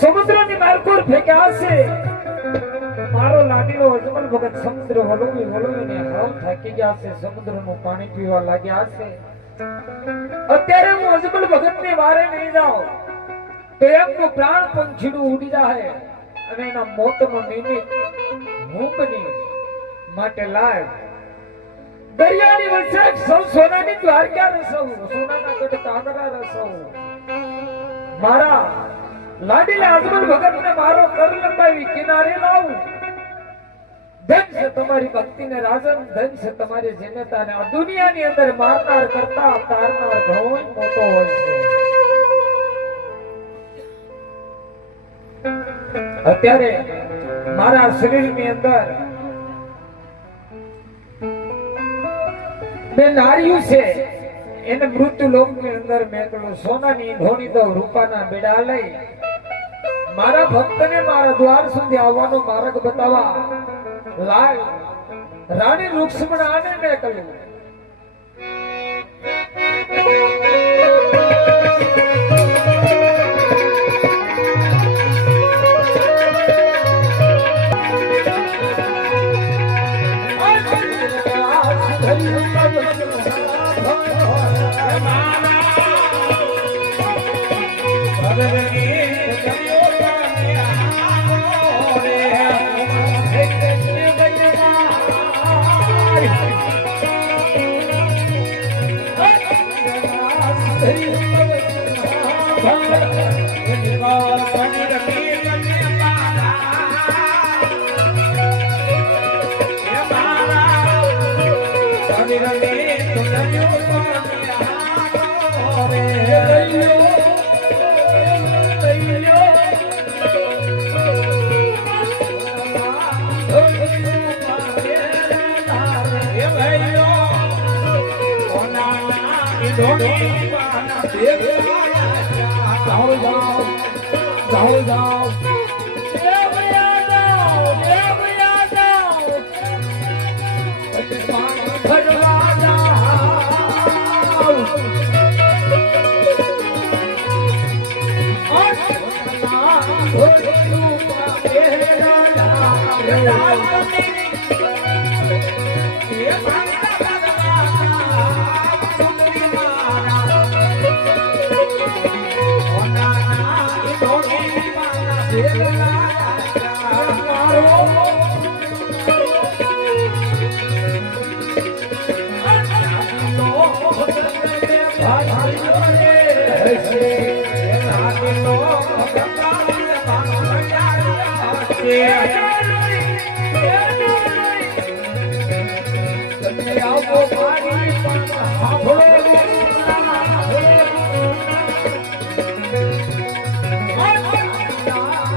સમુદ્રની મારકોર ફેંક્યા છે મારો લાડીલો અજમલ ભગત, સમુદ્ર વલોવી વલોવીને હમ થાકી ગયા છે સમુદ્રનું પાણી પીવા લાગ્યા છે અત્યારે હું અજમલ ભગતને વારે નહીં જાઉં. તો એમનું પ્રાણ પંખીડું ઉડી જાય અને એના મોતનો નિમિત્ત હું બનીશ માટે લાય. દરિયાની વચ્ચે સૌ સોનાની દ્વારકા રસવું, સોનાના ગઢ કાગરા રસવું. મારા લાડીલા અજમલ ભગતને મારો કર લંબાવી, કિનારે લાવું ધન છે તમારી ભક્તિને રાજન, ધન છે તમારી જનતાને. આ દુનિયાની અંદર મારનાર કરતા તારનાર ઘણો મોટો હોય છે. અત્યારે મારા શરીરની અંદર બે નારીઓ છે. એને મૃત્યુ લોકની અંદર મેકલું. સોનાની ધોની દઉં રૂપાના બેડા લઈ. મારા ભક્તને મારા દ્વાર સુધી આવવાનો માર્ગ બતાવવા લાલ રાણી રૂક્ષ્મણાને જાઓ જાઓ જાઓ જાઓ Deus.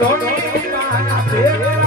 ધોની